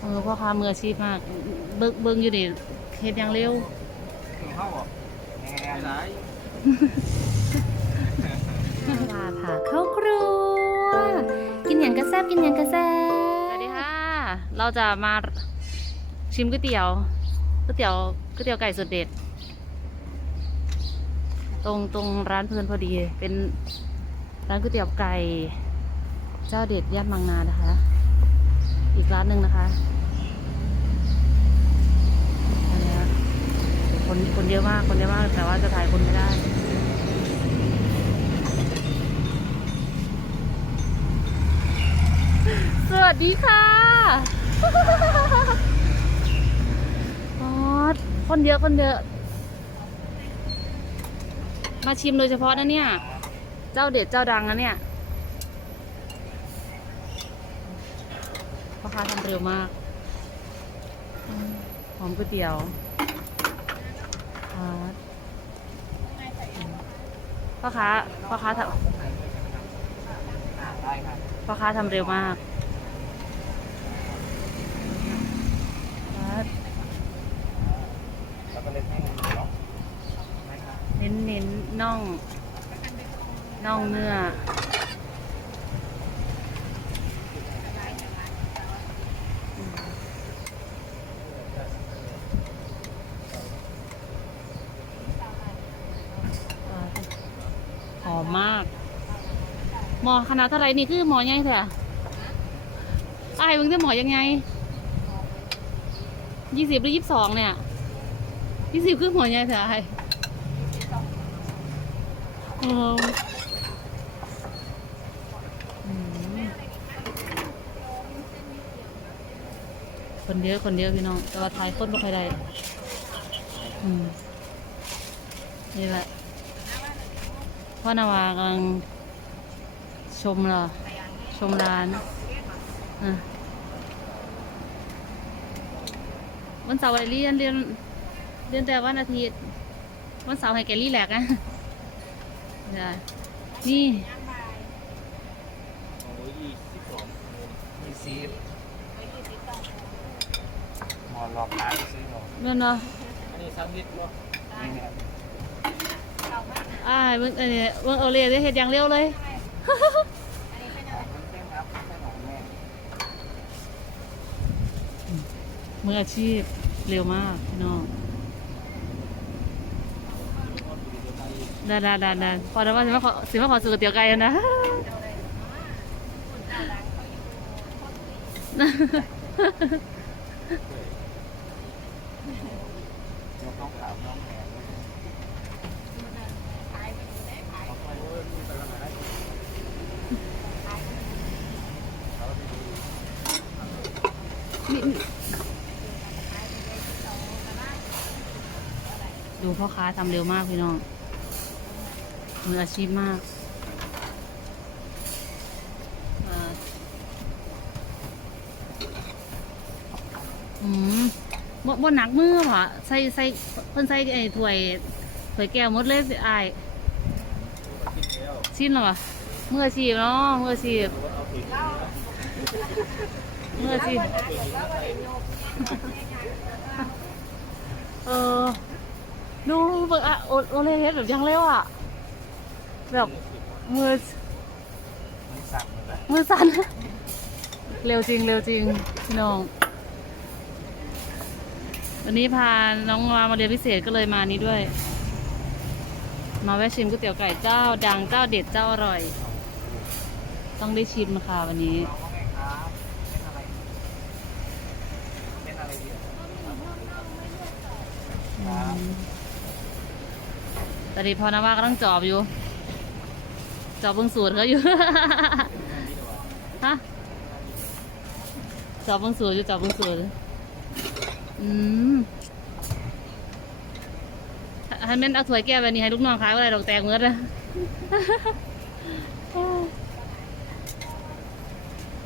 เออพ่อค้ามืออาชีพมาก เบิ่งเบิ่งอยู่ดิเฮ็ดอย่างเร็วเข้าบอกแง่ไหนมาค่ะเข้าครัว กินอย่างกระแซบกินอย่างกระแซบสวัสดีค่ะ เราจะมาชิมก๋วยเตี๋ยวก๋วยเตี๋ยวก๋วยเตี๋ยวไก่สุดเด็ด ตรงตรงร้านเพลินพอดี เป็นร้านก๋วยเตี๋ยวไก่ เจ้าเด็ดย่านบางนานะคะ อีกร้านหนึ่งนะคะอันนี้คนคนเยอะมากคนเยอะมาก แต่ว่าจะถ่ายคนไม่ได้สวัสดีค่ะออคนเยอะคนเยอะ มาชิมโดยเฉพาะนะเนี่ย เจ้าเด็ดเจ้าดังนะเนี่ย พ่อค้าทำเร็วมากอืมหอมก๋วยเตี๋ยวออสพ่อค้าพ่อค้าทำได้ครับพ่อค้าทำเร็วมากแล้วก็เล็กให้เนาะได้ครับเน้นเน้นน่องน่องเนื้อ อมมาก หมอขนาดเท่าไรนี่คือหมอยังไงเถอะไอ้ายมึงจะหมอยังไงยี่สิบหรือยี่สิบสองเนี่ยยี่สิบคือหมอยังไงเถอะไอ้ายเอออืมคนเยอะคนเยอะพี่น้องแต่ว่าทายคนไม่ค่อยได้ อืม นี่แหละ พ่อนาวากำลังชมเหรอชมร้านอะวันเสาร์วันเรียนเรียนเรียนแต่วันอาทิตย์ วันเสาร์ให้แกรีแลกซ์นะเดี๋ยวนี่โอ้ยยี่สิบสองยี่สิบหมอรอบร้านซื้อหมอเงินเนาะอันนี้สามลิตรเนาะ นี่ครับอ้ายมึงเออมึงเอาเลยได้เฮ็ดอย่างเร็วเลย มืออาชีพเร็วมากพี่น้องดาดาดาดาพอแล้วว่าสิมาขอสิมาขอซื้อก๋วยเตี๋ยวไก่นะ ยกน้องขาวน้องแหน ดู พ่อค้าทำเร็วมากพี่น้อง มืออาชีพมากอืมบนบนหนักมือเหรอใส่ใส่เพิ่นใส่ไอ้ถ้วยถ้วยแก้วหมดเลยสิอายชิมแล้วเหรอมืออชีพเนาะมืออชีพมืออชีพเออ ดูเบิกอะโอโอเลเฮ็ดแบบยังเร็วอะ แบบมือมันสั่งหมดแล้วมือสั่นเร็วจริงเร็วจริงพี่น้อง วันนี้พาน้องมามาเรียนพิเศษก็เลยมานี้ด้วย มาแวะชิมก๋วยเตี๋ยวไก่เจ้า ดังเจ้าเด็ดเจ้าอร่อย ต้องได้ชิมค่ะวันนี้ น้องว่าไงครับเป็นอะไรเป็นอะไรดีครับ ต อนนี้พอนว่าก็ต้องจอบอยู่ จอบเบิ่งสูตรเขาอยู่ ฮะ จอบเบิ่งสูตรอยู่จอบเบิ่งสูตรอืมให้แม่นเอาถ้วยแก้วแบบนี้ให้ลูกน้องขายอะไรดอกแตกเหมือนเลย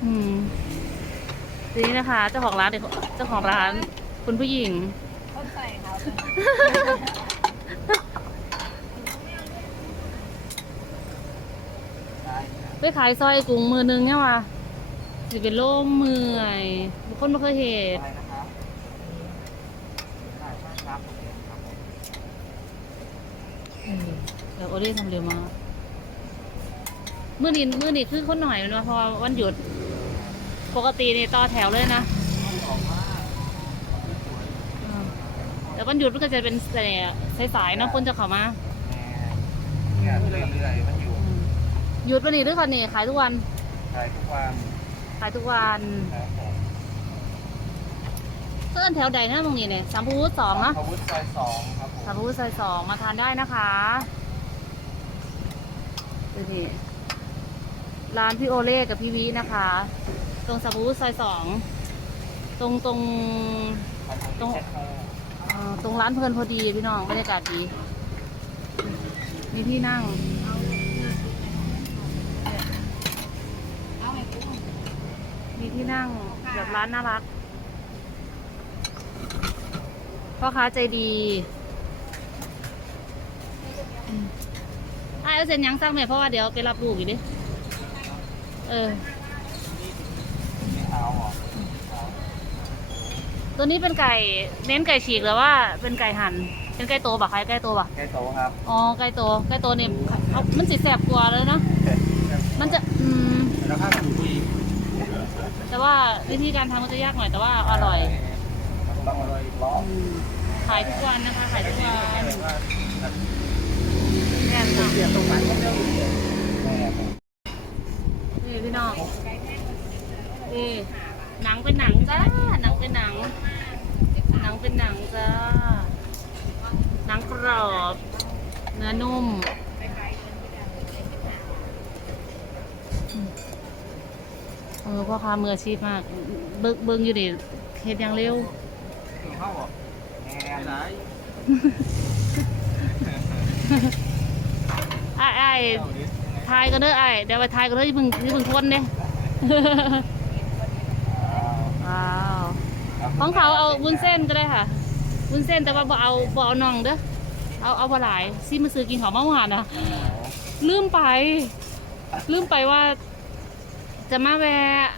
อืมทีนี้นะคะ เจ้าของร้านเด็กเจ้าของร้าน คุณผู้หญิงได้ครับ ไปขายซอยกุ้งมือนึงเนี่ยว่ะสิเป็นโล่มเมื่อยบุคคลไม่เคยเห็นอะไรนะครับได้ครับโอเครับผมเดี๋ยวโอเล่ทำเร็วมาเมื่อนี้เมื่อนี้คือคนหน่อยนะเพราะว่าวันหยุด ปกตินี่ต่อแถวเลยนะแต่วันหยุดมันก็จะเป็นสายๆเนะคนจะเข้ามาเนี่ยเรื่อยๆมันอยู่อืม หยุดวันนี้หรือวันนี้ขายทุกวัน ขายทุกวันขายทุกวันครับผมเพื่อนแถวใดนะตรงนี้เนี่ยสามพูสองนะ อาวุธซอยสองครับผม สามพูซอยสองมาทานได้นะคะดูนี่ร้านพี่โอเล่กับพี่วินะคะ ตรงสามพูซอยสองตรงตรง ตรง เอ่อตรงร้านเพลินพอดีพี่น้องบรรยากาศดี มีที่นั่ง ที่นั่งแบบร้านน่ารัก พ่อค้าใจดีอืมอะเอาเซ็นยังสั่งไหมเพราะว่าเดี๋ยวไปรับลูกอีกดิ เออไม่เอาหรอตัวนี้เป็นไก่เน้นไก่ฉีกหรือว่าเป็นไก่หั่นเป็นไก่โตปะใครไก่โตปะแค่โตครับ อ๋อ ไก่โต ไก่โตนี่เอามันสิแสบกว่าเลยเนาะ มันจะ อืมแล้วข้าวถูกอีกแต่ ว่าวิธีการทำมันจะยากหน่อยแต่ว่าอร่อยต้องอร่อยรอบอืมขายทุกวันนะคะขายทุกวันแน่นเนาะเสียตรงไหนก็เร็วแม่นี่พี่น้องนี่หนังเป็นหนังจ้าหนังเป็นหนัง หนังเป็นหนังจ้าหนังกรอบเนื้อนุ่ม ออพ่อค้ามืออาชีพมาก เบิ้งเบิ้งอยู่ดิเฮ็ดอยังเร็วเข้าหรอแม่ไหนไอ้ไอ้ายทายกันเด้อไอ้ายเดี๋ยวไปทายกันเด้อที่มึงที่มึงทวนเด้ว้าวของเขาเอาวุ้นเส้นก็ได้ค่ะวุ้นเส้นแต่ว่าบ่เอาบ่เอาน่องเด้อเอาเอาบ่หลายซิมาซื้อกินข้าวเมื่อวานนะลืมไป ลืมไปว่า จะมาแวะ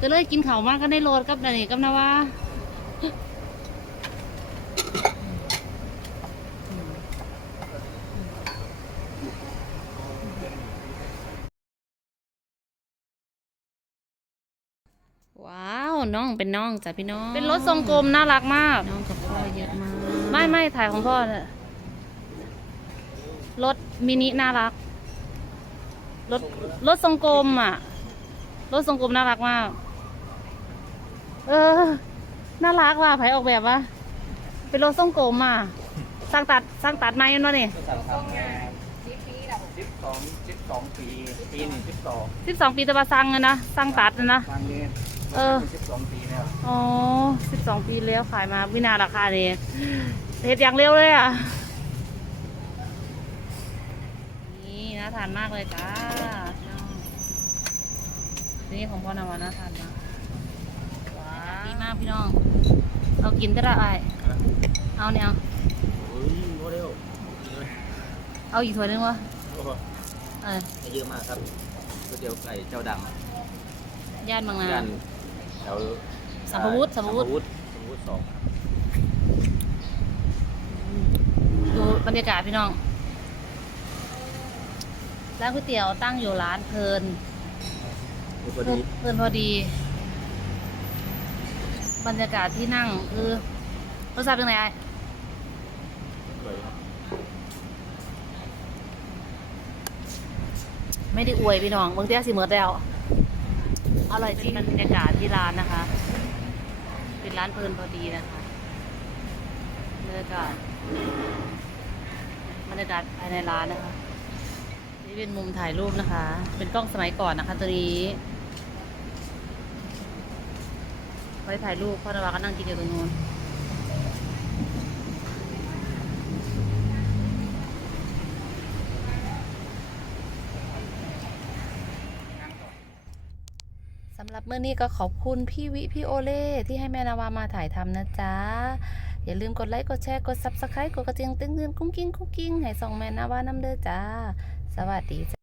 ก็เลยกินข้าวมากก็ได้โรดกับอันนี่กับนาวาว้าวน้องเป็นน้องจ้ะพี่น้อง เป็นรถทรงกลมน่ารักมาก น้องกับพ่อเยอะมากไม่ไม่ถ่ายของพ่อเนี่ยรถมินิน่ารัก รถรถทรงกลมอะ รถทรงกลมน่ารักมาก เออ น่ารักว่ะไผออกแบบว่าเป็นรถทรงกลมอะสร้างตัดสร้างตัดไม้ยันวะนี่สั่งทำงานสิบสองสิบสองปีปีหนึ่งสิบสองสิบสองปีแต่ว่าสร้างเลยนะสร้างตัดเลยนะ ทางนี้เออ สิบสองปีแล้วอ๋อสิบสองปีแล้วขายมาวินาราคาเลยเฮ็ดอย่างเร็วเลยอะ นี่น่าทานมากเลยจ้า นี่ของพ่อนาวาน่าทานมากว้าวดีมากพี่น้อง เอากินได้ละไอายเอาเนี่ยเอาเฮ้ยโมเดลเอาอีกถ้วยหนึงวะเออเยอะมากครับก๋วยเตี๋ยวไก่เจ้าดังย่านบางนาย่านแถวสัมภวุฒิสัมภวุฒิสัมภวุฒิสองดูบรรยากาศพี่น้องร้านก๋วยเตี๋ยวตั้งอยู่ร้านเพลิน พอดีเพลินพอดี บรรยากาศที่นั่งคือรสชาติเป็นไงไอ้ไม่ได้อวยพี่น้องเมืองเตี้ยสิเมิดแล้วอร่อยจริงบรรยากาศที่ร้านนะคะ เป็นร้านเพลินพอดีนะคะบรรยากาศบรรยากาศภายในร้านนะคะ นี่เป็นมุมถ่ายรูปนะคะ เป็นกล้องสมัยก่อนนะคะตัวนี้ ไว้ถ่ายรูปพ่อนาวาก็นั่งกินอยู่ตรงนู้นสำหรับเมื่อนี้ก็ขอบคุณพี่วิพี่โอเล่ที่ให้แม่นาวามาถ่ายทำนะจ๊ะ อย่าลืมกดไลค์ กดแชร์ กด subscribe กดกระเจียงตึ้งเงินกุ้งกิ้งกุ้งกิ้งให้ส่องแม่นาวานำเด้อจ้า สวัสดีจ้ะ